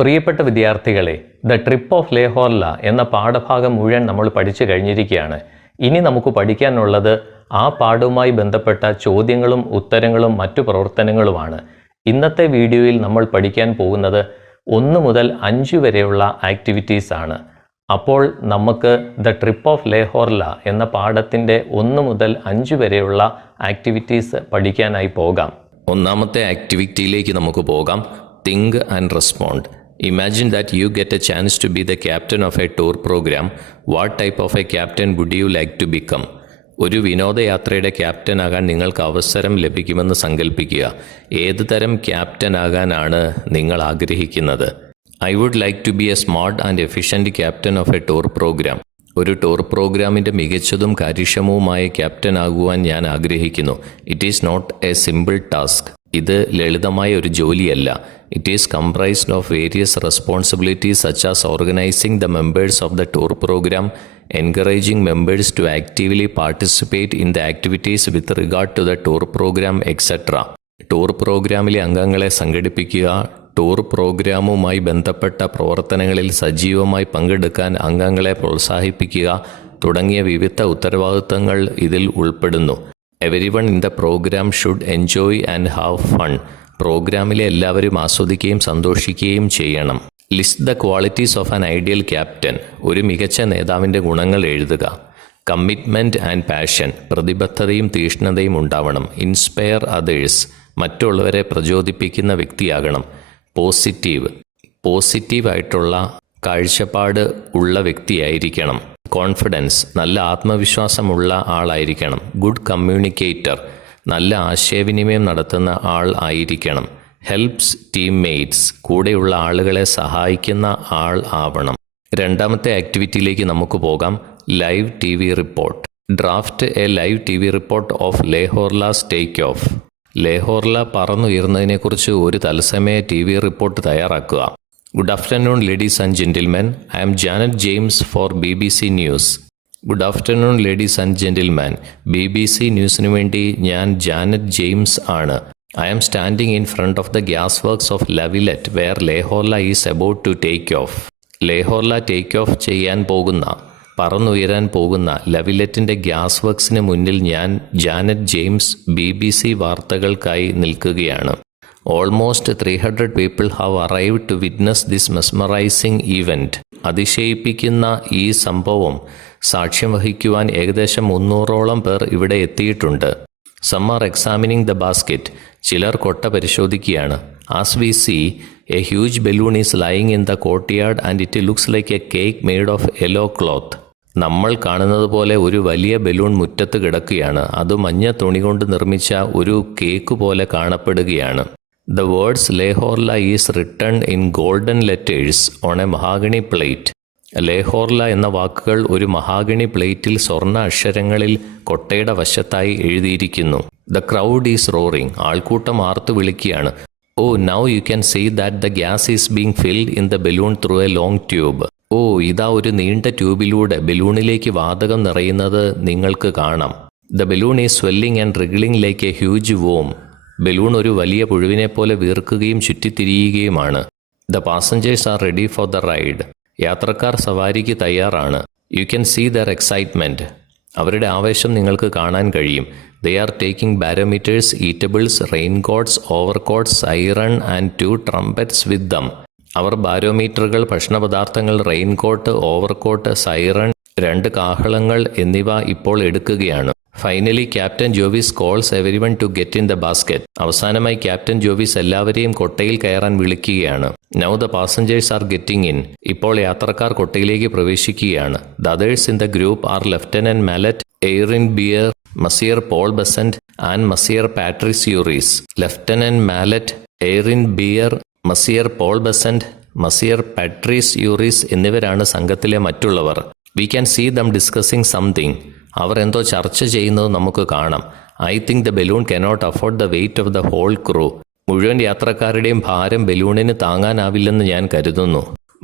പ്രിയപ്പെട്ട വിദ്യാർത്ഥികളെ, the trip of Le Horla എന്ന പാഠഭാഗം മുഴുവൻ നമ്മൾ പഠിച്ചു കഴിഞ്ഞിരിക്കുകയാണ്. ഇനി നമുക്ക് പഠിക്കാനുള്ളത് ആ പാഠവുമായി ബന്ധപ്പെട്ട ചോദ്യങ്ങളും ഉത്തരങ്ങളും മറ്റു പ്രവർത്തനങ്ങളുമാണ്. ഇന്നത്തെ വീഡിയോയിൽ നമ്മൾ പഠിക്കാൻ പോകുന്നത് 1 മുതൽ 5 വരെയുള്ള ആക്ടിവിറ്റീസ് ആണ്. അപ്പോൾ നമുക്ക് the trip of Le Horla എന്ന പാഠത്തിൻ്റെ 1 മുതൽ 5 വരെയുള്ള ആക്ടിവിറ്റീസ് പഠിക്കാനായി പോകാം. ഒന്നാമത്തെ ആക്ടിവിറ്റിയിലേക്ക് നമുക്ക് പോകാം. Think and respond. Imagine that you get a chance to be the captain of a tour program. What type of a captain would you like to become? ഒരു വിനോദയാത്രയുടെ ക്യാപ്റ്റനാകാൻ നിങ്ങൾക്ക് അവസരം ലഭിക്കുമെന്ന് സങ്കല്പിക്കുക. ഏത് തരം ക്യാപ്റ്റനാകാനാണ് നിങ്ങൾ ആഗ്രഹിക്കുന്നത്? I would like to be a smart and efficient captain of a tour program. ഒരു ടൂർ പ്രോഗ്രാമിൻ്റെ മികച്ചതും കാര്യക്ഷമവുമായ ക്യാപ്റ്റനാകുവാൻ ഞാൻ ആഗ്രഹിക്കുന്നു. It is not a simple task. ഇത് ലളിതമായ ഒരു ജോലിയല്ല. It is comprised of various responsibilities such as organising the members of the tour programme, encouraging members to actively participate in the activities with regard to the tour programme etcetera. Tour പ്രോഗ്രാമിലെ അംഗങ്ങളെ സംഘടിപ്പിക്കുക, tour പ്രോഗ്രാമുമായി ബന്ധപ്പെട്ട പ്രവർത്തനങ്ങളിൽ സജീവമായി പങ്കെടുക്കാൻ അംഗങ്ങളെ പ്രോത്സാഹിപ്പിക്കുക തുടങ്ങിയ വിവിധ ഉത്തരവാദിത്തങ്ങൾ ഇതിൽ ഉൾപ്പെടുന്നു. Everyone in the program should enjoy and have fun. പ്രോഗ്രാമിലെ എല്ലാവരും ആസ്വദിക്കുകയും സന്തോഷിക്കുകയും ചെയ്യണം. List the qualities of an ideal captain. ഒരു മികച്ച നേതാവിൻ്റെ ഗുണങ്ങൾ എഴുതുക. Commitment and passion. പ്രതിബദ്ധതയും തീഷ്ണതയും ഉണ്ടാവണം. Inspire others. മറ്റുള്ളവരെ പ്രചോദിപ്പിക്കുന്ന വ്യക്തിയാകണം. പോസിറ്റീവായിട്ടുള്ള കാഴ്ചപ്പാട് ഉള്ള വ്യക്തിയായിരിക്കണം. കോൺഫിഡൻസ്. നല്ല ആത്മവിശ്വാസമുള്ള ആളായിരിക്കണം. Good communicator. നല്ല ആശയവിനിമയം നടത്തുന്ന ആൾ ആയിരിക്കണം. Helps teammates. കൂടെയുള്ള ആളുകളെ സഹായിക്കുന്ന ആൾ ആവണം. രണ്ടാമത്തെ ആക്ടിവിറ്റിയിലേക്ക് നമുക്ക് പോകാം. Live TV report. Draft a live TV report of Le Horla's take off. Le Horla പറന്നുയർന്നതിനെക്കുറിച്ച് ഒരു തത്സമയ TV റിപ്പോർട്ട് തയ്യാറാക്കുക. Good afternoon ladies and gentlemen. I am Janet James for BBC news. Good afternoon ladies and gentleman. BBC ന്യൂസിനു വേണ്ടി ഞാൻ Janet James ആണ്. I am standing in front of the gas works of ലവിലെറ്റ് where Le Horla is about to take off. Le Horla take off ചെയ്യാൻ പോകുന്ന, പറന്നുയരാൻ പോകുന്ന ലവിലെറ്റിൻ്റെ gas വർക്ക്സിന് മുന്നിൽ ഞാൻ Janet James BBC വാർത്തകൾക്കായി നിൽക്കുകയാണ്. Almost 300 people have arrived to witness this mesmerising event. അതിശയിപ്പിക്കുന്ന ഈ സംഭവം സാക്ഷ്യം വഹിക്കുവാൻ ഏകദേശം 300ഓളം പേർ ഇവിടെ എത്തിയിട്ടുണ്ട്. Some are examining the basket. ചിലർ കൊട്ട പരിശോധിക്കുകയാണ്. As we see, a huge balloon is lying in the courtyard and it looks like a cake made of yellow cloth. നമ്മൾ കാണുന്നത് പോലെ ഒരു വലിയ ബലൂൺ മുറ്റത്ത് കിടക്കുകയാണ്. അത് മഞ്ഞ തുണി കൊണ്ട് നിർമ്മിച്ച ഒരു കേക്ക് പോലെ കാണപ്പെടുകയാണ്. The words Le Horla is written in golden letters on a mahogany plate. Le Horla എന്ന വാക്കുകൾ ഒരു മഹാഗണി പ്ലേറ്റിൽ സ്വർണ്ണ അക്ഷരങ്ങളിൽ കൊട്ടയുടെ വശത്തായി എഴുതിയിരിക്കുന്നു. The crowd is roaring. ആൾക്കൂട്ടം ആർത്തു വിളിക്കുകയാണ്. Oh, now you can see that the gas is being filled in the balloon through a long tube. ഓ, ഇതാ ഒരു നീണ്ട ട്യൂബിലൂടെ ബലൂണിലേക്ക് വാതകം നിറയുന്നത് നിങ്ങൾക്ക് കാണാം. The balloon is swelling and wriggling like a huge worm. Balloon ഒരു വലിയ പുഴുവിനെ പോലെ വീർക്കുകയും ചുറ്റിത്തിരിയുകയുമാണ്. The passengers are ready for the ride. യാത്രക്കാർ സവാരിക്ക് തയ്യാറാണ്. You can see there excitement. അവരുടെ ആവേശം നിങ്ങൾക്ക് കാണാൻ കഴിയും. They are taking barometers, eatables, raincoats, overcoats, siren and 2 trumpets with them. അവർ ബാരോമീറ്ററുകൾ, ഭക്ഷണപദാർത്ഥങ്ങൾ, റെയിൻകോട്ട്, ഓവർകോട്ട്, സൈറൺ, 2 കാഹളങ്ങൾ എന്നിവ ഇപ്പോൾ എടുക്കുകയാണ്. Finally captain Jovis calls everyone to get in the basket. അവസാനമായി ക്യാപ്റ്റൻ ജോവിസ് എല്ലാവരെയും കൊട്ടയിൽ കയറാൻ വിളിക്കുകയാണ്. Now the passengers are getting in. ഇപ്പോൾ യാത്രക്കാർ കൊട്ടയിലേക്ക് പ്രവേശിക്കുകയാണ്. The others in the group are lieutenant Mallet, Etienne Beer, Monsieur Paul Bessent and Monsieur Patrice Eyries. Lieutenant Mallet, Etienne Beer, Monsieur Paul Bessand, Monsieur Patrice Eyries എന്നിവരാണ് സംഘത്തിലെ മറ്റുള്ളവർ. We can see them discussing something. അവർ എന്തോ ചർച്ച ചെയ്യുന്നത് നമുക്ക് കാണാം. I think the balloon cannot afford the weight of the whole crew. മുഴുവൻ യാത്രക്കാരുടെയും ഭാരം ബലൂണിന് താങ്ങാനാവില്ലെന്ന് ഞാൻ കരുതുന്നു.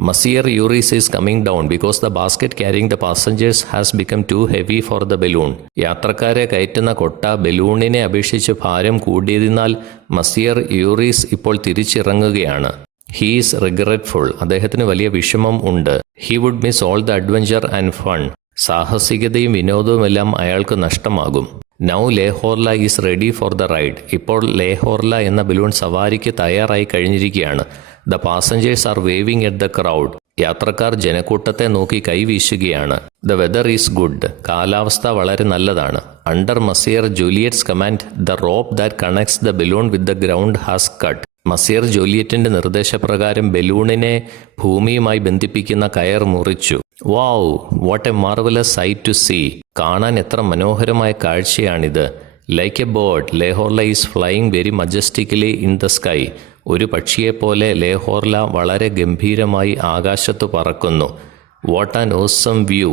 Monsieur Eyries is coming down because the basket carrying the passengers has become too heavy for the balloon. യാത്രക്കാരെ കയറ്റുന്ന കൊട്ട ബലൂണിനെ അപേക്ഷിച്ച് ഭാരം കൂടിയതിനാൽ മസിയർ യൂറീസ് ഇപ്പോൾ തിരിച്ചിറങ്ങുകയാണ്. He is റിഗ്രറ്റ്ഫുൾ. അദ്ദേഹത്തിന് വലിയ വിഷമം ഉണ്ട്. He would miss all the adventure and fun. സാഹസികതയും വിനോദവുമെല്ലാം അയാൾക്ക് നഷ്ടമാകും. Now Le Horla is ready for the ride. ഇപ്പോൾ ലേ ഹോർല എന്ന ബലൂൺ സവാരിക്ക് തയ്യാറായി കഴിഞ്ഞിരിക്കുകയാണ്. The passengers are waving at the crowd. യാത്രക്കാർ ജനക്കൂട്ടത്തെ നോക്കി കൈവീശുകയാണ്. The weather is good. കാലാവസ്ഥ വളരെ നല്ലതാണ്. Under Monsieur Juliet's command the rope that connects the balloon with the ground has cut. Monsieur ജൂലിയറ്റിന്റെ നിർദ്ദേശപ്രകാരം ബലൂണിനെ ഭൂമിയുമായി ബന്ധിപ്പിക്കുന്ന കയർ മുറിച്ചു. Wow, what a marvellous sight to see. കാണാൻ എത്ര മനോഹരമായ കാഴ്ചയാണിത്. Like a bird Le Horla is flying very majestically in the sky. ഒരു പക്ഷിയെപ്പോലെ ലേ ഹോർല വളരെ ഗംഭീരമായി ആകാശത്ത് പറക്കുന്നു. What an awesome view.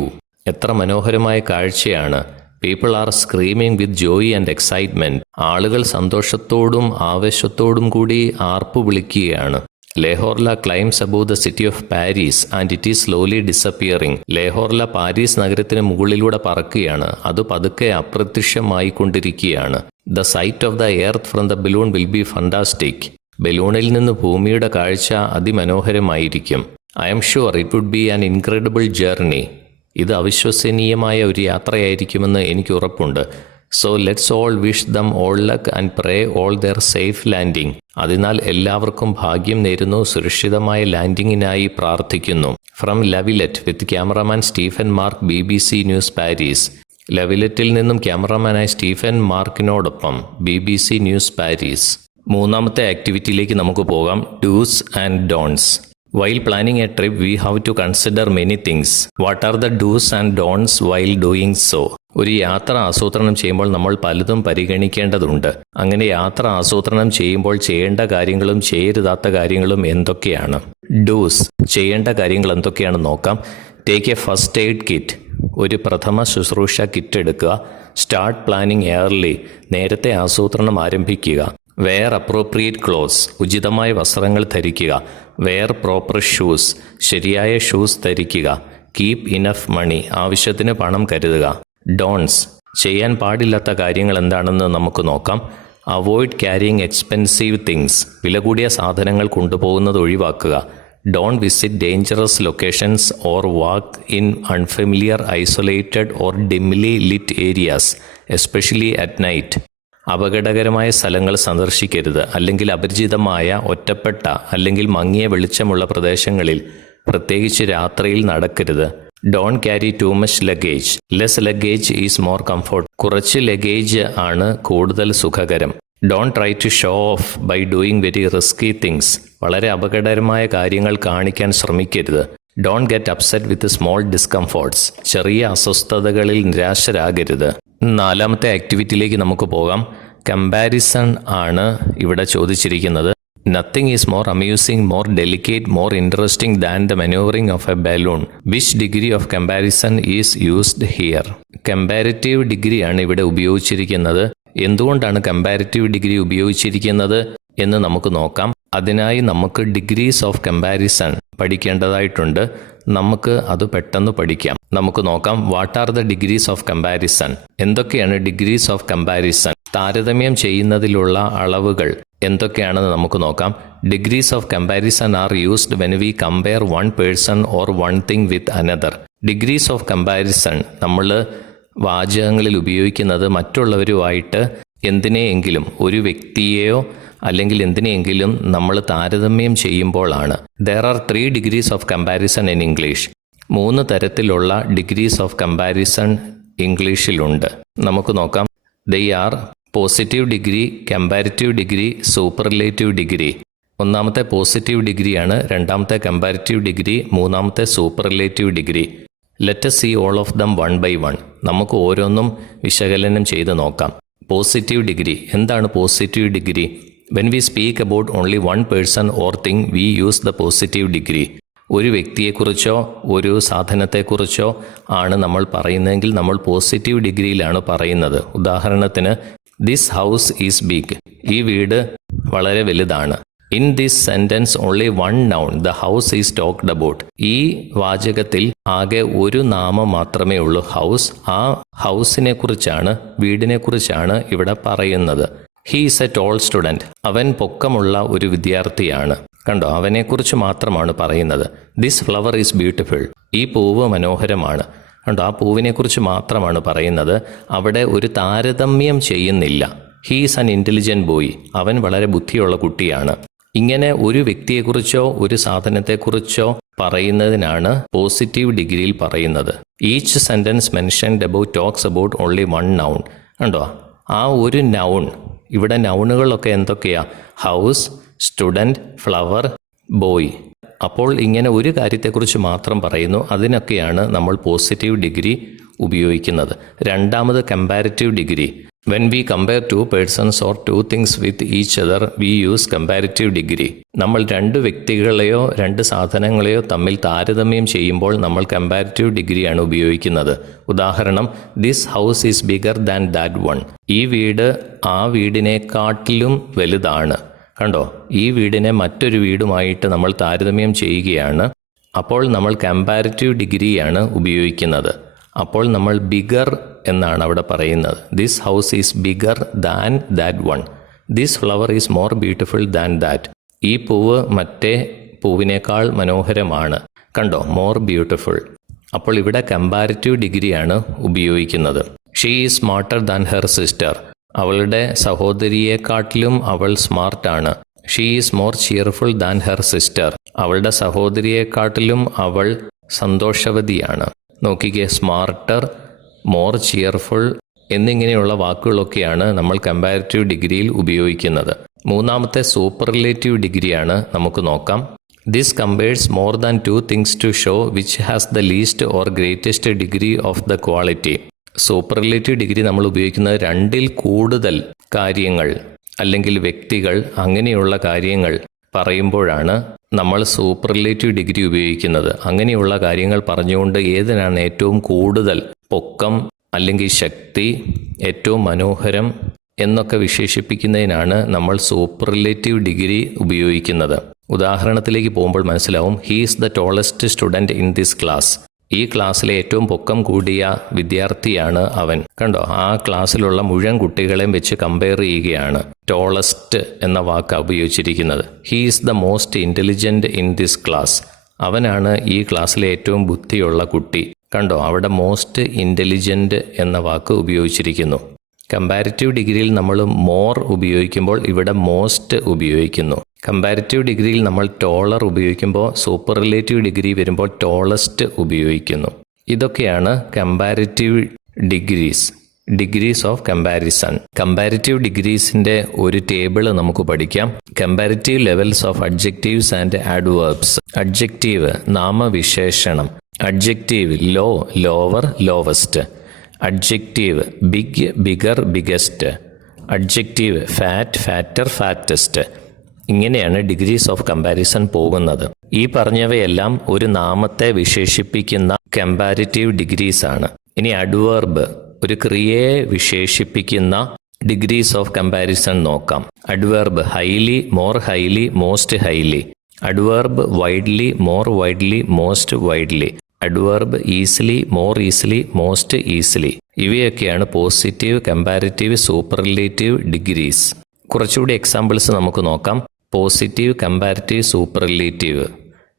എത്ര മനോഹരമായ കാഴ്ചയാണ്. People are screaming with joy and excitement. ആളുകൾ സന്തോഷത്തോടും ആവേശത്തോടും കൂടി ആർപ്പു വിളിക്കുകയാണ്. Le Horla climbs above the city of Paris and it is slowly disappearing. Le Horla Paris നഗരത്തിന് മുകളിലൂടെ പറക്കുകയാണ്. അത് പതുക്കെ അപ്രത്യക്ഷമായിക്കൊണ്ടിരിക്കുകയാണ്. The sight of the earth from the balloon will be fantastic. ബലൂണിൽ നിന്ന് ഭൂമിയുടെ കാഴ്ച അതിമനോഹരമായിരിക്കും. I'm sure it would be an incredible journey. ഇത് അവിശ്വസനീയമായ ഒരു യാത്രയായിരിക്കുമെന്ന് എനിക്ക് ഉറപ്പുണ്ട്. So let's all wish them all luck and pray all their safe landing. അതിനാൽ എല്ലാവർക്കും ഭാഗ്യം നേരുന്നു, സുരക്ഷിതമായ ലാൻഡിങ്ങിനായി പ്രാർത്ഥിക്കുന്നു. From La Villette with cameraman Stephen Mark, BBC news Paris. ലവിലെറ്റിൽ നിന്നും ക്യാമറമാനായ സ്റ്റീഫൻ മാർക്കിനോടൊപ്പം BBC ന്യൂസ് പാരീസ്. മൂന്നാമത്തെ ആക്ടിവിറ്റിയിലേക്ക് നമുക്ക് പോകാം. Dos and don'ts. While planning a trip, we have to consider many things. What are the do's and don'ts while doing so? ഒരു യാത്ര ആസൂത്രണം ചെയ്യുമ്പോൾ നമ്മൾ പലതും പരിഗണിക്കേണ്ടതുണ്ട്. അങ്ങനെ യാത്ര ആസൂത്രണം ചെയ്യുമ്പോൾ ചെയ്യേണ്ട കാര്യങ്ങളും ചെയ്യരുതാത്ത കാര്യങ്ങളും എന്തൊക്കെയാണ്? ഡൂസ്, ചെയ്യേണ്ട കാര്യങ്ങൾ എന്തൊക്കെയാണെന്ന് നോക്കാം. Take a first aid kit. ഒരു പ്രഥമ ശുശ്രൂഷ കിറ്റ് എടുക്കുക. Start planning early. നേരത്തെ ആസൂത്രണം ആരംഭിക്കുക. Wear appropriate clothes. ഉചിതമായ വസ്ത്രങ്ങൾ ധരിക്കുക. Wear proper shoes. ശരിയായ ഷൂസ് ധരിക്കുക. Keep enough money. ആവശ്യത്തിന് പണം കരുതുക. ഡോൺസ്, ചെയ്യാൻ പാടില്ലാത്ത കാര്യങ്ങൾ എന്താണെന്ന് നമുക്ക് നോക്കാം. Avoid carrying expensive things. വില കൂടിയ സാധനങ്ങൾ കൊണ്ടുപോകുന്നത് ഒഴിവാക്കുക. Don't visit dangerous locations or walk in unfamiliar isolated or dimly lit areas, especially at night. അപകടകരമായ സ്ഥലങ്ങൾ സന്ദർശിക്കരുത്, അല്ലെങ്കിൽ അപരിചിതമായ ഒറ്റപ്പെട്ട അല്ലെങ്കിൽ മങ്ങിയ വെളിച്ചമുള്ള പ്രദേശങ്ങളിൽ, പ്രത്യേകിച്ച് രാത്രിയിൽ നടക്കരുത്. Don't carry too much luggage. Less luggage is more comfort. കുറച്ച് ലഗേജ് ആണ് കൂടുതൽ സുഖകരം. Don't try to show off by doing very risky things. വളരെ അപകടകരമായ കാര്യങ്ങൾ കാണിക്കാൻ ശ്രമിക്കരുത്. Don't get upset with small discomforts. ചെറിയ അസ്വസ്ഥതകളിൽ നിരാശരാകരുത്. നാലാമത്തെ ആക്ടിവിറ്റിയിലേക്ക് നമുക്ക് പോകാം. കമ്പാരിസൺ ആണ് ഇവിടെ ചോദിച്ചിരിക്കുന്നത്. Nothing is more amusing, more delicate, more interesting than the manoeuvring of a balloon. Which degree of comparison is used here? Comparative ഡിഗ്രിയാണ് ഇവിടെ ഉപയോഗിച്ചിരിക്കുന്നത്. എന്തുകൊണ്ടാണ് കമ്പാരിറ്റീവ് ഡിഗ്രി ഉപയോഗിച്ചിരിക്കുന്നത് എന്ന് നമുക്ക് നോക്കാം. അതിനായി നമുക്ക് ഡിഗ്രീസ് ഓഫ് കമ്പാരിസൺ പഠിക്കേണ്ടതായിട്ടുണ്ട്. നമുക്ക് അത് പെട്ടെന്ന് പഠിക്കാം. നമുക്ക് നോക്കാം. What are the degrees of comparison? എന്തൊക്കെയാണ് ഡിഗ്രീസ് ഓഫ് കമ്പാരിസൺ? താരതമ്യം ചെയ്യുന്നതിലുള്ള അളവുകൾ എന്തൊക്കെയാണെന്ന് നമുക്ക് നോക്കാം. Degrees of comparison are used when we compare one person or one thing with another. Degrees of comparison നമ്മൾ വാചകങ്ങളിൽ ഉപയോഗിക്കുന്നത് മറ്റുള്ളവരുമായിട്ട് എന്തിനെയെങ്കിലും, ഒരു വ്യക്തിയെയോ അല്ലെങ്കിൽ എന്തിനെയെങ്കിലും നമ്മൾ താരതമ്യം ചെയ്യുമ്പോഴാണ്. There are 3 degrees of comparison in English. 3 തരത്തിലുള്ള ഡിഗ്രീസ് ഓഫ് കമ്പാരിസൺ ഇംഗ്ലീഷിലുണ്ട്. നമുക്ക് നോക്കാം. They are positive degree, comparative degree, superlative degree. ഒന്നാമത്തെ പോസിറ്റീവ് ഡിഗ്രിയാണ്, രണ്ടാമത്തെ കമ്പാരിറ്റീവ് ഡിഗ്രി, മൂന്നാമത്തെ superlative degree. Let us see all of them one by one. നമുക്ക് ഓരോന്നും വിശകലനം ചെയ്ത് നോക്കാം. Positive degree. എന്താണ് positive degree? When we speak about only one person or thing, we use the positive degree. ഒരു വ്യക്തിയെക്കുറിച്ചോ ഒരു സാധനത്തെക്കുറിച്ചോ ആണ് നമ്മൾ പറയുന്നതെങ്കിൽ നമ്മൾ പോസിറ്റീവ് ഡിഗ്രിയിലാണ് പറയുന്നത്. ഉദാഹരണത്തിന്, ദിസ് ഹൗസ് ഈസ് ബിഗ്. ഈ വീട് വളരെ വലുതാണ്. In this sentence only one noun, the house is talked about. ഈ വാചകത്തിൽ ആകെ ഒരു നാമം മാത്രമേ ഉള്ളൂ, ഹൗസ്. ആ ഹൗസിനെ കുറിച്ചാണ്, വീടിനെ കുറിച്ചാണ് ഇവിടെ പറയുന്നത്. He is a tall student. അവൻ പൊക്കമുള്ള ഒരു വിദ്യാർത്ഥിയാണ്. കണ്ടോ, അവനെക്കുറിച്ച് മാത്രമാണ് പറയുന്നത്. This flower is beautiful. ഈ പൂവ് മനോഹരമാണ്. കണ്ടോ, ആ പൂവിനെക്കുറിച്ച് മാത്രമാണ് പറയുന്നത്. അവിടെ ഒരു താരതമ്യം ചെയ്യുന്നില്ല. He is an intelligent boy. അവൻ വളരെ ബുദ്ധിയുള്ള കുട്ടിയാണ്. ഇങ്ങനെ ഒരു വ്യക്തിയെക്കുറിച്ചോ ഒരു സാധനത്തെക്കുറിച്ചോ പറയുന്നതിനാണ് പോസിറ്റീവ് ഡിഗ്രിയിൽ പറയുന്നത്. Each sentence mentioned about talks about only one noun. കണ്ടോ, ആ ഒരു നൗൺ, ഇവിടെ നൗണുകളൊക്കെ എന്തൊക്കെയാ? House, student, flower, boy. അപ്പോൾ ഇങ്ങനെ ഒരു കാര്യത്തെക്കുറിച്ച് മാത്രം പറയുന്നു. അതിനൊക്കെയാണ് നമ്മൾ പോസിറ്റീവ് ഡിഗ്രി ഉപയോഗിക്കുന്നത്. രണ്ടാമത് comparative degree. When we compare two persons or two things with each other we use comparative degree. നമ്മൾ രണ്ട് വ്യക്തികളെയോ രണ്ട് സാധനങ്ങളെയോ തമ്മിൽ താരതമ്യം ചെയ്യുമ്പോൾ നമ്മൾ കമ്പാരിറ്റീവ് ഡിഗ്രിയാണ് ഉപയോഗിക്കുന്നത്. ഉദാഹരണം, this house is bigger than that one. ഈ വീട് ആ വീടിനെക്കാട്ടിലും വലുതാണ്. കണ്ടോ, ഈ വീടിനെ മറ്റൊരു വീടുമായിട്ട് നമ്മൾ താരതമ്യം ചെയ്യുകയാണ്. അപ്പോൾ നമ്മൾ കമ്പാരിറ്റീവ് ഡിഗ്രിയാണ് ഉപയോഗിക്കുന്നത്. അപ്പോൾ നമ്മൾ ബിഗർ എന്നാണ് അവിടെ പറയുന്നത്. This house is bigger than that one. This flower is more beautiful than that. ഈ പൂവ് മറ്റേ പൂവിനേക്കാൾ മനോഹരമാണ്. കണ്ടോ, മോർ ബ്യൂട്ടിഫുൾ. അപ്പോൾ ഇവിടെ കമ്പാരിറ്റീവ് ഡിഗ്രിയാണ് ഉപയോഗിക്കുന്നത്. She is smarter than her sister. അവളുടെ സഹോദരിയെക്കാട്ടിലും അവൾ സ്മാർട്ടാണ്. She is more cheerful than her sister. അവളുടെ സഹോദരിയെക്കാട്ടിലും അവൾ സന്തോഷവതിയാണ്. നോക്കിക്കേ, സ്മാർട്ടർ, മോർ ചിയർഫുൾ എന്നിങ്ങനെയുള്ള വാക്കുകളൊക്കെയാണ് നമ്മൾ കമ്പാരിറ്റീവ് ഡിഗ്രിയിൽ ഉപയോഗിക്കുന്നത്. മൂന്നാമത്തെ സൂപ്പർലേറ്റീവ് ഡിഗ്രിയാണ് നമുക്ക് നോക്കാം. This compares more than two things to show which has the least or greatest degree of the quality. Superlative degree നമ്മൾ ഉപയോഗിക്കുന്നത് രണ്ടിൽ കൂടുതൽ കാര്യങ്ങൾ അല്ലെങ്കിൽ വ്യക്തികൾ അങ്ങനെയുള്ള കാര്യങ്ങൾ പറയുമ്പോഴാണ് നമ്മൾ സൂപ്പർലേറ്റീവ് ഡിഗ്രി ഉപയോഗിക്കുന്നത്. അങ്ങനെയുള്ള കാര്യങ്ങൾ പറഞ്ഞുകൊണ്ട് ഏതിനാണ് ഏറ്റവും കൂടുതൽ പൊക്കം അല്ലെങ്കിൽ ശക്തി, ഏറ്റവും മനോഹരം എന്നൊക്കെ വിശേഷിപ്പിക്കുന്നതിനാണ് നമ്മൾ സൂപ്പർലേറ്റീവ് ഡിഗ്രി ഉപയോഗിക്കുന്നത്. ഉദാഹരണത്തിലേക്ക് പോകുമ്പോൾ മനസ്സിലാവും. He is the tallest student in this class. ഈ ക്ലാസ്സിലെ ഏറ്റവും പൊക്കം കൂടിയ വിദ്യാർത്ഥിയാണ് അവൻ. കണ്ടോ, ആ ക്ലാസ്സിലുള്ള മുഴുവൻ കുട്ടികളെയും വെച്ച് കമ്പയർ ചെയ്യുകയാണ്. ടോളസ്റ്റ് എന്ന വാക്ക് ഉപയോഗിച്ചിരിക്കുന്നത്. He is the most intelligent in this class. അവനാണ് ഈ ക്ലാസ്സിലെ ഏറ്റവും ബുദ്ധിയുള്ള കുട്ടി. കണ്ടോ, അവിടെ മോസ്റ്റ് ഇൻ്റലിജൻറ്റ് എന്ന വാക്ക് ഉപയോഗിച്ചിരിക്കുന്നു. കമ്പാരിറ്റീവ് ഡിഗ്രിയിൽ നമ്മൾ മോർ ഉപയോഗിക്കുമ്പോൾ ഇവിടെ മോസ്റ്റ് ഉപയോഗിക്കുന്നു. കമ്പാരിറ്റീവ് ഡിഗ്രിയിൽ നമ്മൾ ടോളർ ഉപയോഗിക്കുമ്പോൾ സൂപ്പർലേറ്റീവ് ഡിഗ്രി വരുമ്പോൾ ടോളസ്റ്റ് ഉപയോഗിക്കുന്നു. ഇതൊക്കെയാണ് comparative degrees of comparison. Comparative ഡിഗ്രീസിൻ്റെ ഒരു ടേബിൾ നമുക്ക് പഠിക്കാം. Comparative levels of adjectives and adverbs. Adjective നാമവിശേഷണം. Adjective low, lower, lowest. Adjective big, bigger, biggest. Adjective fat, fatter, fattest. ഇങ്ങനെയാണ് ഡിഗ്രീസ് ഓഫ് കമ്പാരിസൺ പോകുന്നത്. ഈ പറഞ്ഞവയെല്ലാം ഒരു നാമത്തെ വിശേഷിപ്പിക്കുന്ന കമ്പാരിറ്റീവ് ഡിഗ്രീസ് ആണ്. ഇനി അഡ്വേർബ്, ഒരു ക്രിയയെ വിശേഷിപ്പിക്കുന്ന ഡിഗ്രീസ് ഓഫ് കമ്പാരിസൺ നോക്കാം. Adverb highly, more highly, most highly. Adverb widely, more widely, most widely. Adverb easily, more easily, most easily. ഇവയൊക്കെയാണ് പോസിറ്റീവ്, കമ്പാരിറ്റീവ്, സൂപ്പർലേറ്റീവ് ഡിഗ്രീസ്. കുറച്ചുകൂടി എക്സാമ്പിൾസ് നമുക്ക് നോക്കാം. Positive, comparative, superlative.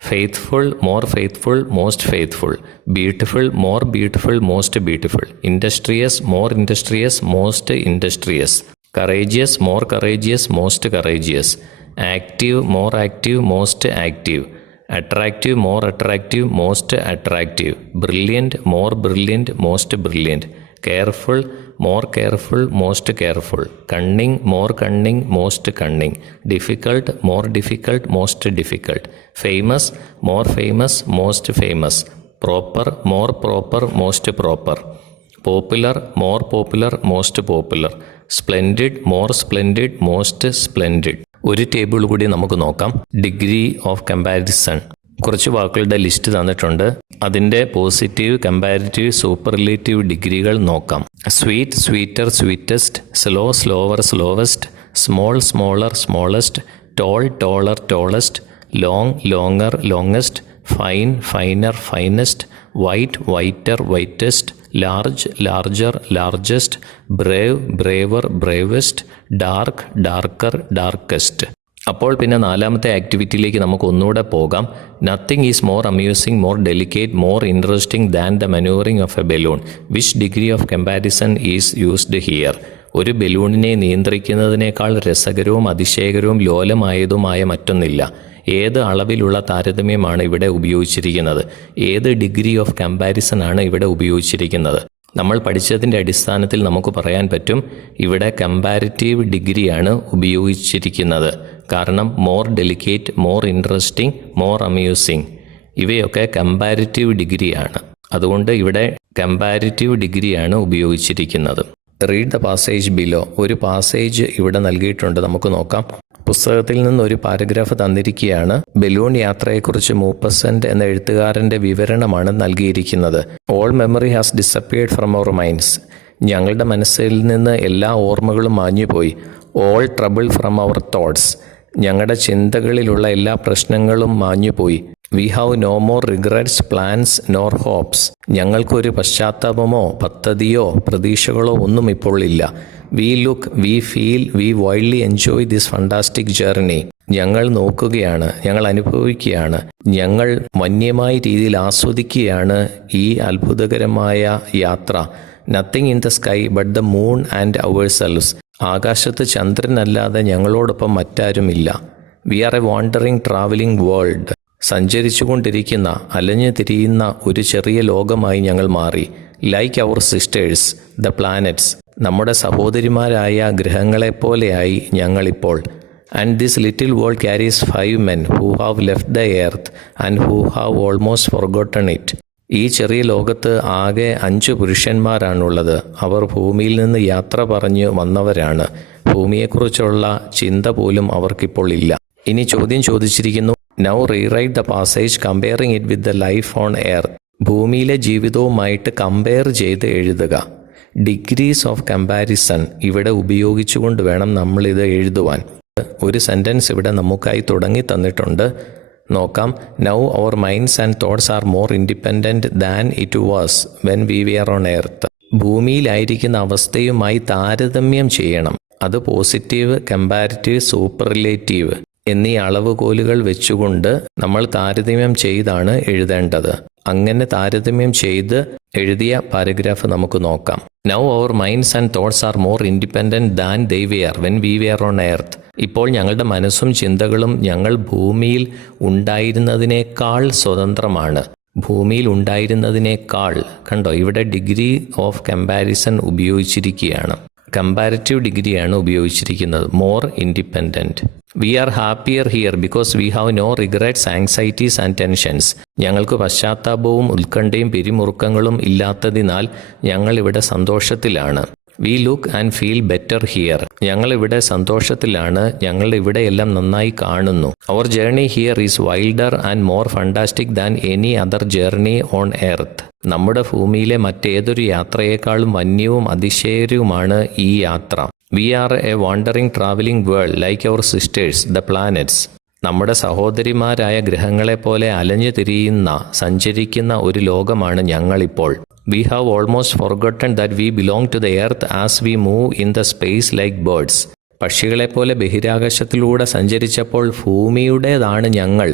Faithful, more faithful, most faithful. Beautiful, more beautiful, most beautiful. Industrious, more industrious, most industrious. Courageous, more courageous, most courageous. Active, more active, most active. Attractive, more attractive, most attractive. Brilliant, more brilliant, most brilliant. Careful, more careful, most careful. Cunning, more cunning, most cunning. Difficult, more difficult, most difficult. Famous, more famous, most famous. Proper, more proper, most proper. Popular, more popular, most popular. Splendid, more splendid, most splendid. ഒരു table കൂടി നമുക്ക് നോക്കാം. Degree of comparison. കുറച്ച് വാക്കുകളുടെ list തന്നിട്ടുണ്ട്. അതിൻ്റെ positive, comparative, superlative ഡിഗ്രികൾ നോക്കാം. Sweet, sweeter, sweetest. Slow, slower, slowest. Small, smaller, smallest. Tall, taller, tallest. Long, longer, longest. Fine, finer, finest. White, whiter, whitest. Large, larger, largest. Brave, braver, bravest. Dark, darker, darkest. അപ്പോൾ പിന്നെ നാലാമത്തെ ആക്ടിവിറ്റിയിലേക്ക് നമുക്ക് ഒന്നുകൂടെ പോകാം. Nothing is more amusing, more delicate, more interesting than the manoeuvring of a balloon. Which degree of comparison is used here? ഒരു ബലൂണിനെ നിയന്ത്രിക്കുന്നതിനേക്കാൾ രസകരവും അതിശയകരവും ലോലമായതുമായ മറ്റൊന്നില്ല. ഏത് അളവിലുള്ള താരതമ്യമാണ് ഇവിടെ ഉപയോഗിച്ചിരിക്കുന്നത്? ഏത് ഡിഗ്രി ഓഫ് കമ്പാരിസൺ ആണ് ഇവിടെ ഉപയോഗിച്ചിരിക്കുന്നത്? നമ്മൾ പഠിച്ചതിൻ്റെ അടിസ്ഥാനത്തിൽ നമുക്ക് പറയാൻ പറ്റും ഇവിടെ കമ്പാരിറ്റീവ് ഡിഗ്രിയാണ് ഉപയോഗിച്ചിരിക്കുന്നത്. കാരണം more delicate, more interesting, more amusing ഇവയൊക്കെ കമ്പാരിറ്റീവ് ഡിഗ്രിയാണ്. അതുകൊണ്ട് ഇവിടെ കമ്പാരിറ്റീവ് ഡിഗ്രിയാണ് ഉപയോഗിച്ചിരിക്കുന്നത്. Read the passage below. ഒരു പാസേജ് ഇവിടെ നൽകിയിട്ടുണ്ട്, നമുക്ക് നോക്കാം. പുസ്തകത്തിൽ നിന്ന് ഒരു പാരഗ്രാഫ് തന്നിരിക്കുകയാണ്. ബലൂൺ യാത്രയെക്കുറിച്ച് മൂപ്പസന്റ് എന്ന എഴുത്തുകാരൻ്റെ വിവരണമാണ് നൽകിയിരിക്കുന്നത്. All memory has disappeared from our minds. ഞങ്ങളുടെ മനസ്സിൽ നിന്ന് എല്ലാ ഓർമ്മകളും മാഞ്ഞുപോയി. All trouble from our thoughts. ഞങ്ങളുടെ ചിന്തകളിലുള്ള എല്ലാ പ്രശ്നങ്ങളും മാഞ്ഞുപോയി. We have no more regrets, plans nor hopes. ഞങ്ങൾക്കൊരു പശ്ചാത്താപമോ പദ്ധതിയോ പ്രതീക്ഷകളോ ഒന്നും ഇപ്പോൾ ഇല്ല. We look, we feel, we wildly enjoy this fantastic journey. ഞങ്ങൾ നോക്കുകയാണ്, ഞങ്ങൾ അനുഭവിക്കുകയാണ്, ഞങ്ങൾ വന്യമായ രീതിയിൽ ആസ്വദിക്കുകയാണ് ഈ അത്ഭുതകരമായ യാത്ര. Nothing in the sky but the moon and ourselves. ആകാശത്ത് ചന്ദ്രനല്ലാതെ ഞങ്ങളോടൊപ്പം മറ്റാരുമില്ല. We are a wandering travelling world. സഞ്ചരിച്ചുകൊണ്ടിരിക്കുന്ന, അലഞ്ഞു തിരിയുന്ന ഒരു ചെറിയ ലോകമായി ഞങ്ങൾ മാറി. Like our sisters the planets. നമ്മുടെ സഹോദരിമാരായ ഗ്രഹങ്ങളെപ്പോലെയായി ഞങ്ങളിപ്പോൾ. And this little world carries 5 men who have left the earth and who have almost forgotten it. ഈ ചെറിയ ലോകത്ത് ആകെ 5 പുരുഷന്മാരാണുള്ളത്. അവർ ഭൂമിയിൽ നിന്ന് യാത്ര പറഞ്ഞു വന്നവരാണ്. ഭൂമിയെക്കുറിച്ചുള്ള ചിന്ത പോലും അവർക്കിപ്പോൾ ഇല്ല. ഇനി ചോദ്യം ചോദിച്ചിരിക്കുന്നു, now rewrite the passage comparing it with the life on earth. ഭൂമിയിലെ ജീവിതവുമായിട്ട് കമ്പയർ ചെയ്ത് എഴുതുക. ഡിഗ്രീസ് ഓഫ് കമ്പാരിസൺ ഇവിടെ ഉപയോഗിച്ചുകൊണ്ട് വേണം നമ്മളിത് എഴുതുവാൻ. ഒരു സെൻറ്റൻസ് ഇവിടെ നമുക്കായി തുടങ്ങി തന്നിട്ടുണ്ട്, നോക്കാം. Now our minds and thoughts are more independent than it was when we were on earth. ഭൂമിയിലായിരിക്കുന്ന അവസ്ഥയുമായി താരതമ്യം ചെയ്യണം. അത് പോസിറ്റീവ്, കമ്പാരിറ്റീവ്, സൂപ്പർലേറ്റീവ് എന്നീ അളവുകോലുകൾ വെച്ചുകൊണ്ട് നമ്മൾ താരതമ്യം ചെയ്താണ് എഴുതേണ്ടത്. അങ്ങനെ താരതമ്യം ചെയ്ത് എഴുതിയ പാരഗ്രാഫ് നമുക്ക് നോക്കാം. Now our minds and thoughts are more independent than they were when we were on earth. ഇപ്പോൾ ഞങ്ങളുടെ മനസ്സും ചിന്തകളും ഞങ്ങൾ ഭൂമിയിൽ ഉണ്ടായിരുന്നതിനേക്കാൾ സ്വതന്ത്രമാണ്. ഭൂമിയിൽ ഉണ്ടായിരുന്നതിനേക്കാൾ. കണ്ടോ, ഇവിടെ ഡിഗ്രി ഓഫ് കമ്പാരിസൺ ഉപയോഗിച്ചിരിക്കുകയാണ്. കമ്പാരിറ്റീവ് ഡിഗ്രിയാണ് ഉപയോഗിച്ചിരിക്കുന്നത്. More independent. We are happier here because we have no regrets, anxieties and tensions. ഞങ്ങൾക്ക് പശ്ചാത്താപവും ഉത്കണ്ഠയും പിരിമുറുക്കങ്ങളും ഇല്ലാത്തതിനാൽ ഞങ്ങളിവിടെ സന്തോഷത്തിലാണ്. We look and feel better here. ഞങ്ങളിവിടെ സന്തോഷത്തിലാണ്, ഞങ്ങൾ ഇവിടെയെല്ലാം നന്നായി കാണുന്നു. Our journey here is wilder and more fantastic than any other journey on earth. നമ്മുടെ ഭൂമിയിലെ മറ്റേതൊരു യാത്രയേക്കാളും വന്യവും അതിശയകരവുമാണ് ഈ യാത്ര. We are a wandering travelling world like our sisters the planets. നമ്മുടെ സഹോദരിമാരായ ഗ്രഹങ്ങളെപ്പോലെ അലഞ്ഞു തിരിയുന്ന, സഞ്ചരിക്കുന്ന ഒരു ലോകമാണ് ഞങ്ങളിപ്പോൾ. We have almost forgotten that we belong to the earth as we move in the space like birds. പക്ഷികളെപ്പോലെ ബഹിരാകാശത്തിലൂടെ സഞ്ചരിച്ചപ്പോൾ ഭൂമിയുടേതാണ് ഞങ്ങൾ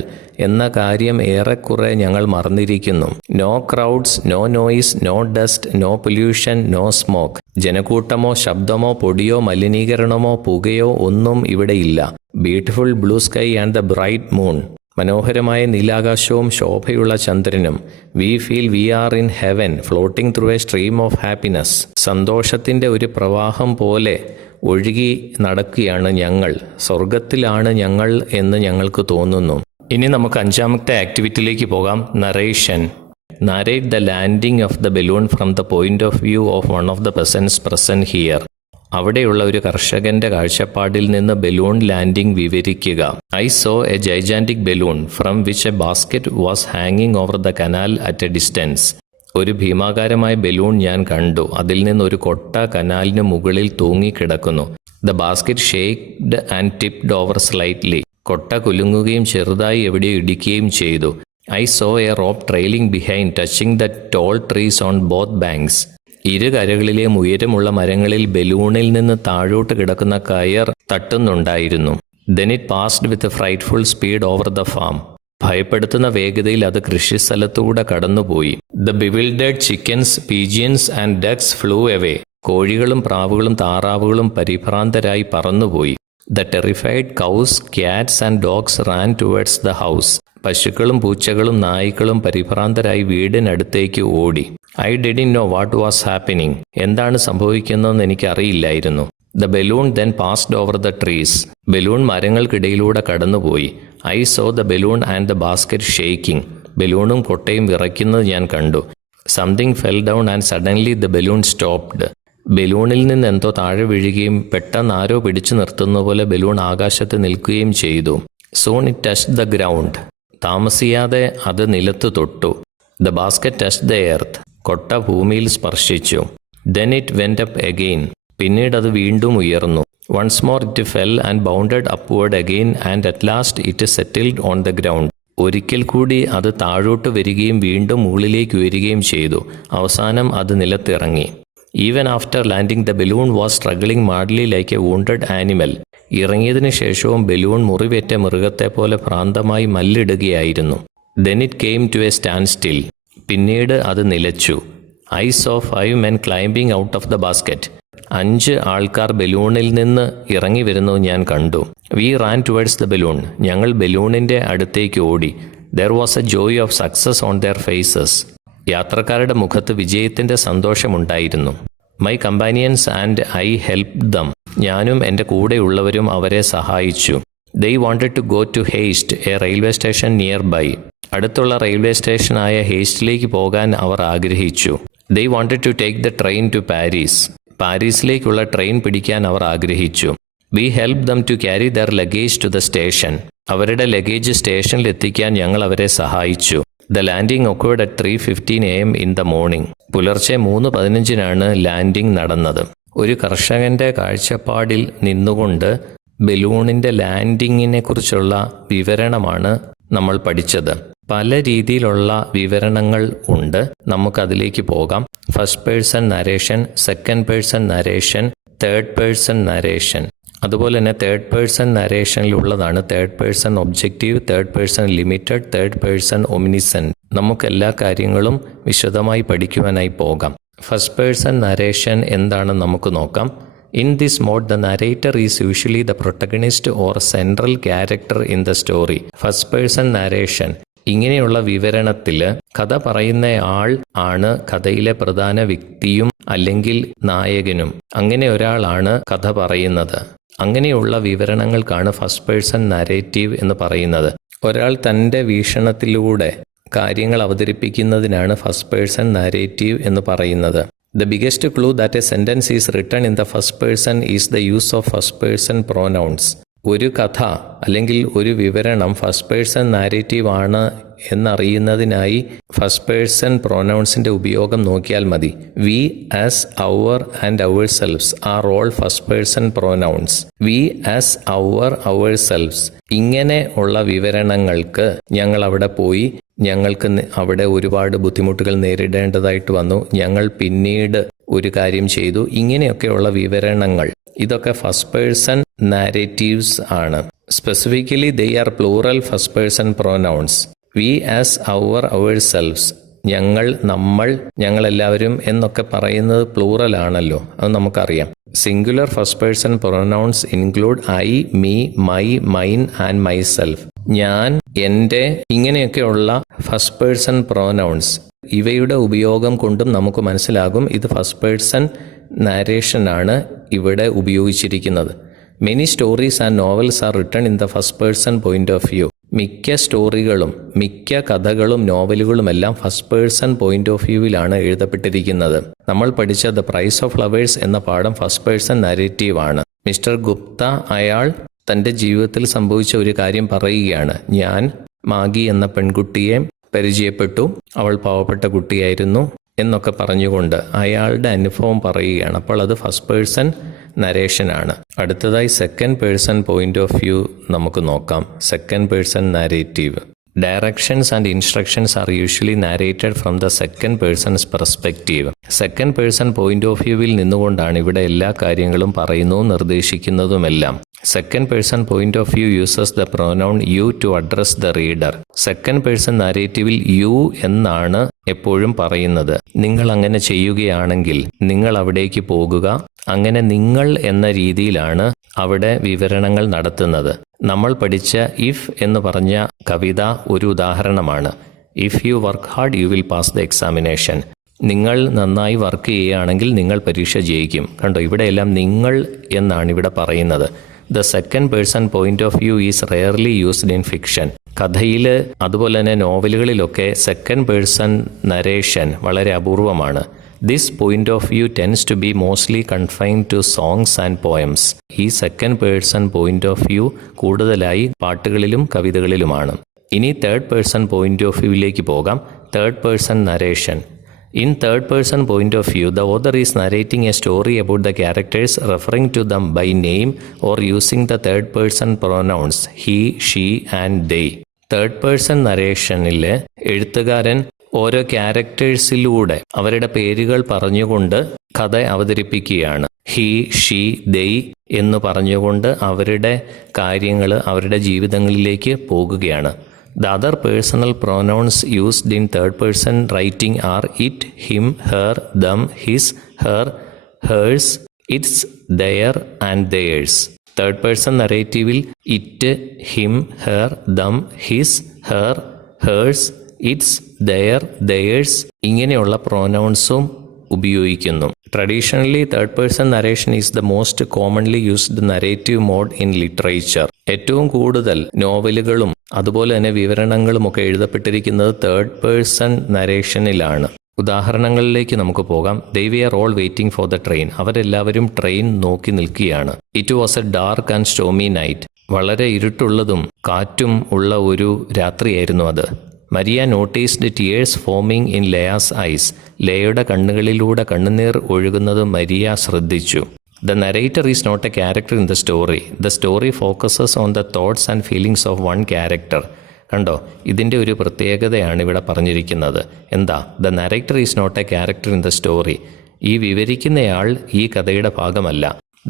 എന്ന കാര്യം ഏറെക്കുറെ ഞങ്ങൾ മറന്നിരിക്കുന്നു. No crowds, no noise, no dust, no pollution, no smoke. ജനക്കൂട്ടമോ ശബ്ദമോ പൊടിയോ മലിനീകരണമോ പുകയോ ഒന്നും ഇവിടെയില്ല. Beautiful blue sky and the bright moon. മനോഹരമായ നീലാകാശവും ശോഭയുള്ള ചന്ദ്രനും. We feel we are in heaven floating through a stream of happiness. സന്തോഷത്തിൻ്റെ ഒരു പ്രവാഹം പോലെ ഒഴുകി നടക്കുകയാണ് ഞങ്ങൾ. സ്വർഗത്തിലാണ് ഞങ്ങൾ എന്ന് ഞങ്ങൾക്ക് തോന്നുന്നു. ഇനി നമുക്ക് 5ാമത്തെ ആക്ടിവിറ്റിയിലേക്ക് പോകാം. Narration. Narrate the landing of the balloon from the point of view of one of the persons present here. അവിടെയുള്ള ഒരു കർഷകന്റെ കാഴ്ചപ്പാടിൽ നിന്ന് ബലൂൺ ലാൻഡിംഗ് വിവരിക്കുക. I saw a gigantic balloon from which a basket was ഹാങ്ങിങ് over the canal at a distance. ഒരു ഭീമാകാരമായ balloon ഞാൻ കണ്ടു. അതിൽ നിന്ന് ഒരു കൊട്ട കനാലിന് മുകളിൽ തൂങ്ങിക്കിടക്കുന്നു. The basket shaked and tipped over slightly. കൊട്ട കുലുങ്ങുകയും ചെറുതായി എവിടെയോ ഇടിക്കുകയും ചെയ്തു. I saw a rope trailing behind touching the tall trees on both banks. ഇരു കരകളിലെയും ഉയരമുള്ള മരങ്ങളിൽ ബലൂണിൽ നിന്ന് താഴോട്ട് കിടക്കുന്ന കയർ തട്ടുന്നുണ്ടായിരുന്നു. Then it passed with a frightful speed over the farm. ഭയപ്പെടുത്തുന്ന വേഗതയിൽ അത് കൃഷിസ്ഥലത്തൂടെ കടന്നുപോയി. The bewildered chickens, pigeons and ducks flew away. കോഴികളും പ്രാവുകളും താറാവുകളും പരിഭ്രാന്തരായി പറന്നുപോയി. The terrified cows, cats and dogs ran towards the house. പശുക്കളും പൂച്ചകളും നായ്ക്കളും പരിഭ്രാന്തരായി വീടിനടുത്തേക്ക് ഓടി. I didn't know what was happening. എന്താണ് സംഭവിക്കുന്നതെന്ന് എനിക്കറിയില്ലായിരുന്നു. The balloon then passed over the trees. Balloon മരങ്ങൾക്കിടയിലൂടെ കടന്നുപോയി. I saw the balloon and the basket shaking. ബലൂണും കൊട്ടയും വിറയ്ക്കുന്നത് ഞാൻ കണ്ടു. Something fell down and suddenly the balloon stopped. ബലൂണിൽ നിന്ന് എന്തോ താഴെ വീഴുകയും പെട്ടെന്ന് ആരോ പിടിച്ചു നിർത്തുന്ന പോലെ ബലൂൺ ആകാശത്ത് നിൽക്കുകയും ചെയ്തു. Soon it touched the ground. താമസിയാതെ അത് നിലത്ത് തൊട്ടു. The basket touched the earth. കൊട്ട ഭൂമിയിൽ സ്പർശിച്ചു. Then it went up again. പിന്നീട് അത് വീണ്ടും ഉയർന്നു. Once more it fell and bounded upward again and at last it settled on the ground. ഒരിക്കൽ കൂടി അത് താഴോട്ട് വരികയും വീണ്ടും മുകളിലേക്ക് ഉയരുകയും ചെയ്തു. അവസാനം അത് നിലത്തിറങ്ങി. Even after landing the balloon was struggling madly like a wounded animal. ഇറങ്ങിയതിനു ശേഷവും ബലൂൺ മുറിവേറ്റ മൃഗത്തെ പോലെ ഭ്രാന്തമായി മല്ലിടുകയായിരുന്നു. Then it came to a standstill. പിന്നീട് അത് നിലച്ചു. I saw 5 men climbing out of the basket. 5 ആൾക്കാർ ബലൂണിൽ നിന്ന് ഇറങ്ങി വരുന്നത് ഞാൻ കണ്ടു. We ran towards the balloon. ഞങ്ങൾ ബലൂണിൻ്റെ അടുത്തേക്ക് ഓടി. There was a joy of success on their faces. യാത്രക്കാരുടെ മുഖത്ത് വിജയത്തിൻ്റെ സന്തോഷമുണ്ടായിരുന്നു. My companions and I helped them. ഞാനും എൻ്റെ കൂടെയുള്ളവരും അവരെ സഹായിച്ചു. They wanted to go to Heist, a railway station nearby. അടുത്തുള്ള റെയിൽവേ സ്റ്റേഷനായ ഹേസ്റ്റിലേക്ക് പോകാൻ അവർ ആഗ്രഹിച്ചു. They wanted to take the train to Paris. പാരീസിലേക്കുള്ള ട്രെയിൻ പിടിക്കാൻ അവർ ആഗ്രഹിച്ചു. We helped them to carry their luggage to the station. അവരുടെ ലഗേജ് സ്റ്റേഷനിൽ എത്തിക്കാൻ ഞങ്ങൾ അവരെ സഹായിച്ചു. The landing occurred at 3:15 AM in the morning. പുലർച്ചെ 3:15 ലാൻഡിംഗ് നടന്നത്. ഒരു കർഷകന്റെ കാഴ്ചപ്പാടിൽ നിന്നുകൊണ്ട് ബലൂണിൻ്റെ ലാൻഡിങ്ങിനെ കുറിച്ചുള്ള വിവരണമാണ് നമ്മൾ പഠിച്ചത്. പല രീതിയിലുള്ള വിവരണങ്ങൾ ഉണ്ട്. നമുക്കതിലേക്ക് പോകാം. First person narration, second person narration, third person narration. അതുപോലെ തന്നെ തേർഡ് പേഴ്സൺ നരേഷനിലുള്ളതാണ് third person objective, third person limited, third person omniscient. നമുക്കെല്ലാ കാര്യങ്ങളും വിശദമായി പഠിക്കുവാനായി പോകാം. ഫസ്റ്റ് പേഴ്സൺ നരേഷൻ എന്താണെന്ന് നമുക്ക് നോക്കാം. In this mode, the narrator is usually the protagonist or central character in the story. First person narration. ഇങ്ങനെയുള്ള വിവരണത്തിൽ കഥ പറയുന്ന ആൾ ആണ് കഥയിലെ പ്രധാന വ്യക്തിയും അല്ലെങ്കിൽ നായകനും. അങ്ങനെ ഒരാളാണ് കഥ പറയുന്നത്. അങ്ങനെയുള്ള വിവരണങ്ങൾക്കാണ് ഫസ്റ്റ് പേഴ്സൺ നരേറ്റീവ് എന്ന് പറയുന്നത്. ഒരാൾ തൻ്റെ വീക്ഷണത്തിലൂടെ കാര്യങ്ങൾ അവതരിപ്പിക്കുന്നതിനാണ് ഫസ്റ്റ് പേഴ്സൺ നരേറ്റീവ് എന്ന് പറയുന്നത്. The biggest clue that a sentence is written in the first person is the use of first person pronouns. ഒരു കഥ അല്ലെങ്കിൽ ഒരു വിവരണം ഫസ്റ്റ് പേഴ്സൺ നാരേറ്റീവ് ആണ് എന്നറിയുന്നതിനായി ഫസ്റ്റ് പേഴ്സൺ പ്രൊനൗൺസിൻ്റെ ഉപയോഗം നോക്കിയാൽ മതി. We, us, our and ourselves are all first person pronouns. We, us, ourselves ഇങ്ങനെ ഉള്ള വിവരണങ്ങൾക്ക് ഞങ്ങൾ അവിടെ പോയി. ഞങ്ങൾക്ക് അവിടെ ഒരുപാട് ബുദ്ധിമുട്ടുകൾ നേരിടേണ്ടതായിട്ട് വന്നു. ഞങ്ങൾ പിന്നീട് ഒരു കാര്യം ചെയ്തു. ഇങ്ങനെയൊക്കെയുള്ള വിവരണങ്ങൾ ഇതൊക്കെ ഫസ്റ്റ് പേഴ്സൺ നാരേറ്റീവ്സ് ആണ്. Specifically they are plural first person pronouns. We, us, ourselves, ഞങ്ങൾ, നമ്മൾ, ഞങ്ങളെല്ലാവരും എന്നൊക്കെ പറയുന്നത് പ്ലൂറൽ ആണല്ലോ, അത് നമുക്കറിയാം. Singular first person pronouns include I, me, my, mine and myself. ഞാൻ, എൻ്റെ, ഇങ്ങനെയൊക്കെയുള്ള ഫസ്റ്റ് പേഴ്സൺ പ്രൊനൗൺസ്. ഇവയുടെ ഉപയോഗം കൊണ്ടും നമുക്ക് മനസ്സിലാകും ഇത് ഫസ്റ്റ് പേഴ്സൺ നാരേഷനാണ് ഇവിടെ ഉപയോഗിച്ചിരിക്കുന്നത്. Many stories and novels R written in the first person point of view. മിക്ക സ്റ്റോറികളും മിക്ക കഥകളും നോവലുകളുമെല്ലാം ഫസ്റ്റ് പേഴ്സൺ പോയിന്റ് ഓഫ് വ്യൂവിലാണ് എഴുതപ്പെട്ടിരിക്കുന്നത്. നമ്മൾ പഠിച്ച ദ പ്രൈസ് ഓഫ് ഫ്ലവേഴ്സ് എന്ന പാഠം ഫസ്റ്റ് പേഴ്സൺ നരേറ്റീവ് ആണ്. മിസ്റ്റർ ഗുപ്ത അയാൾ തൻ്റെ ജീവിതത്തിൽ സംഭവിച്ച ഒരു കാര്യം പറയുകയാണ്. ഞാൻ മാഗി എന്ന പെൺകുട്ടിയെ പരിചയപ്പെട്ടു, അവൾ പാവപ്പെട്ട കുട്ടിയായിരുന്നു എന്നൊക്കെ പറഞ്ഞുകൊണ്ട് അയാളുടെ അനുഭവം പറയുകയാണ്. അപ്പോൾ അത് ഫസ്റ്റ് പേഴ്സൺ നരേഷനാണ്. അടുത്തതായി second person point of view നമുക്ക് നോക്കാം. Second person narrative. Directions and instructions are usually narrated from the second person's perspective. Second person point of വ്യൂവിൽ നിന്നുകൊണ്ടാണ് ഇവിടെ എല്ലാ കാര്യങ്ങളും പറയുന്നതും നിർദ്ദേശിക്കുന്നതുമെല്ലാം. Second person point of view uses the pronoun you to address the reader. Second person നാരേറ്റീവിൽ you എന്നാണ് എപ്പോഴും പറയുന്നത്. നിങ്ങൾ അങ്ങനെ ചെയ്യുകയാണെങ്കിൽ നിങ്ങൾ അവിടേക്ക് പോകുക. അങ്ങനെ നിങ്ങൾ എന്ന രീതിയിലാണ് അവിടെ വിവരണങ്ങൾ നടത്തുന്നത്. നമ്മൾ പഠിച്ച ഇഫ് എന്ന് പറഞ്ഞ കവിത ഒരു ഉദാഹരണമാണ്. If you work hard you will pass the examination. നിങ്ങൾ നന്നായി വർക്ക് ചെയ്യുകയാണെങ്കിൽ നിങ്ങൾ പരീക്ഷ ജയിക്കും. കണ്ടോ, ഇവിടെയെല്ലാം നിങ്ങൾ എന്നാണ് ഇവിടെ പറയുന്നത്. The second person point of view is rarely used in fiction. കഥയിൽ അതുപോലെ തന്നെ നോവലുകളിലൊക്കെ സെക്കൻഡ് പേഴ്സൺ നരേഷൻ വളരെ അപൂർവമാണ്. This point of view tends to be mostly confined to songs and poems. ഈ second person point of view കൂടുതലായി പാട്ടുകളിലും കവിതകളിലുമാണ്. ഇനി തേർഡ് പേഴ്സൺ പോയിന്റ് ഓഫ് വ്യൂവിലേക്ക് പോകാം. Third person narration. In third person point of view, the author is narrating a story about the characters, referring to them by name or using the third person pronouns he, she and they. Third person നരേഷനിലെ എഴുത്തുകാരൻ ഓരോ ക്യാരക്ടേഴ്സിലൂടെ അവരുടെ പേരുകൾ പറഞ്ഞുകൊണ്ട് കഥ അവതരിപ്പിക്കുകയാണ്. He, she, ദൈ എന്ന് പറഞ്ഞുകൊണ്ട് അവരുടെ കാര്യങ്ങൾ, അവരുടെ ജീവിതങ്ങളിലേക്ക് പോകുകയാണ്. The other personal pronouns used in third person writing are it, him, her, them, his, her, hers, its, their and theirs. Third person narrative it, him, her, them, his, her, hers, its, their, theirs ഇങ്ങനെയുള്ള പ്രോനൗൺസും ഉപയോഗിക്കുന്നു. Traditionally, third person narration is the most commonly used narrative mode in literature. ഏറ്റവും കൂടുതൽ നോവലുകളും അതുപോലെ തന്നെ വിവരണങ്ങളുമൊക്കെ എഴുതപ്പെട്ടിരിക്കുന്നത് third person നരേഷനിലാണ്. ഉദാഹരണങ്ങളിലേക്ക് നമുക്ക് പോകാം. They were all waiting for the train. അവരെല്ലാവരും ട്രെയിൻ നോക്കി നിൽക്കുകയാണ്. It was a dark and stormy night. വളരെ ഇരുട്ടുള്ളതും കാറ്റും ഉള്ള ഒരു രാത്രിയായിരുന്നു അത്. Maria noticed tears forming in Leah's eyes. ലെയുടെ കണ്ണുകളിലൂടെ കണ്ണുനീർ ഒഴുകുന്നത് മരിയ ശ്രദ്ധിച്ചു. The narrator is not a character in the story. The story focuses on the thoughts and feelings of one character. കണ്ടോ, ഇതിൻ്റെ ഒരു പ്രത്യേകതയാണ് ഇവിടെ പറഞ്ഞിരിക്കുന്നത്. എന്താ? The narrator is not a character in the story. ഈ വിവരിക്കുന്നയാൾ ഈ കഥയുടെ ഭാഗമല്ല.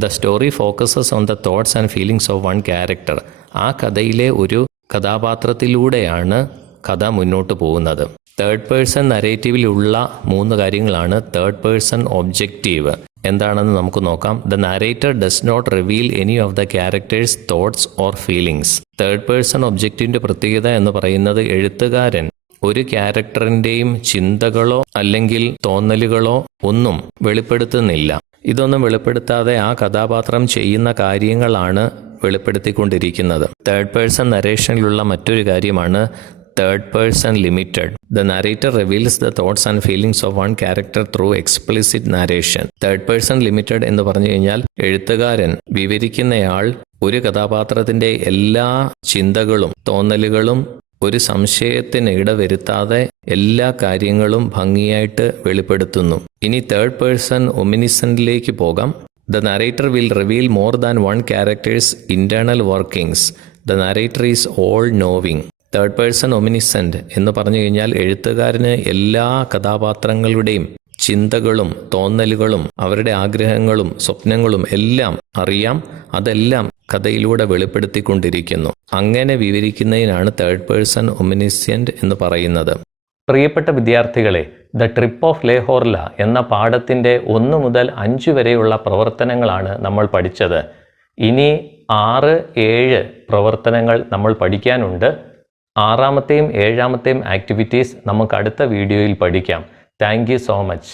The story focuses on the thoughts and feelings of one character. ആ കഥയിലെ ഒരു കഥാപാത്രത്തിലൂടെയാണ് കഥ മുന്നോട്ട് പോകുന്നത്. തേർഡ് പേഴ്സൺ നരേറ്റീവിലുള്ള 3 കാര്യങ്ങളാണ്. തേർഡ് പേഴ്സൺ ഒബ്ജക്റ്റീവ് എന്താണെന്ന് നമുക്ക് നോക്കാം. The narrator does not reveal any of the characters' thoughts or feelings. Third person ഒബ്ജക്റ്റീവിൻ്റെ പ്രത്യേകത എന്ന് പറയുന്നത് എഴുത്തുകാരൻ ഒരു ക്യാരക്ടറിൻ്റെയും ചിന്തകളോ അല്ലെങ്കിൽ തോന്നലുകളോ ഒന്നും വെളിപ്പെടുത്തുന്നില്ല. ഇതൊന്നും വെളിപ്പെടുത്താതെ ആ കഥാപാത്രം ചെയ്യുന്ന കാര്യങ്ങളാണ് വെളിപ്പെടുത്തിക്കൊണ്ടിരിക്കുന്നത്. തേർഡ് പേഴ്സൺ നരേഷനിലുള്ള മറ്റൊരു കാര്യമാണ് third person limited. The narrator reveals the thoughts and feelings of one character through explicit narration. Third person limited എന്ന് പറഞ്ഞു കഴിഞ്ഞാൽ എഴുത്തുകാരൻ വിവരിക്കുന്നയാൾ ഒരു കഥാപാത്രത്തിൻ്റെ എല്ലാ ചിന്തകളും തോന്നലുകളും ഒരു സംശയത്തിന് ഇടവരുത്താതെ എല്ലാ കാര്യങ്ങളും ഭംഗിയായിട്ട് വെളിപ്പെടുത്തുന്നു. ഇനി തേർഡ് പേഴ്സൺ ഒമിനിസന്റിലേക്ക് പോകാം. The narrator will reveal more than one character's internal workings. The narrator is all knowing. Third person omniscient എന്ന് പറഞ്ഞു കഴിഞ്ഞാൽ എഴുത്തുകാരന് എല്ലാ കഥാപാത്രങ്ങളുടെയും ചിന്തകളും തോന്നലുകളും അവരുടെ ആഗ്രഹങ്ങളും സ്വപ്നങ്ങളും എല്ലാം അറിയാം. അതെല്ലാം കഥയിലൂടെ വെളിപ്പെടുത്തിക്കൊണ്ടിരിക്കുന്നു. അങ്ങനെ വിവരിക്കുന്നതിനാണ് തേർഡ് പേഴ്സൺ ഒമിനിസെൻ്റ് എന്ന് പറയുന്നത്. പ്രിയപ്പെട്ട വിദ്യാർത്ഥികളെ, the trip of Le Horla എന്ന പാഠത്തിൻ്റെ 1 മുതൽ 5 വരെയുള്ള പ്രവർത്തനങ്ങളാണ് നമ്മൾ പഠിച്ചത്. ഇനി 6, 7 പ്രവർത്തനങ്ങൾ നമ്മൾ പഠിക്കാനുണ്ട്. 6ാമത്തെയും 7ാമത്തെയും ആക്ടിവിറ്റീസ് നമുക്ക് അടുത്ത വീഡിയോയിൽ പഠിക്കാം. Thank you so much.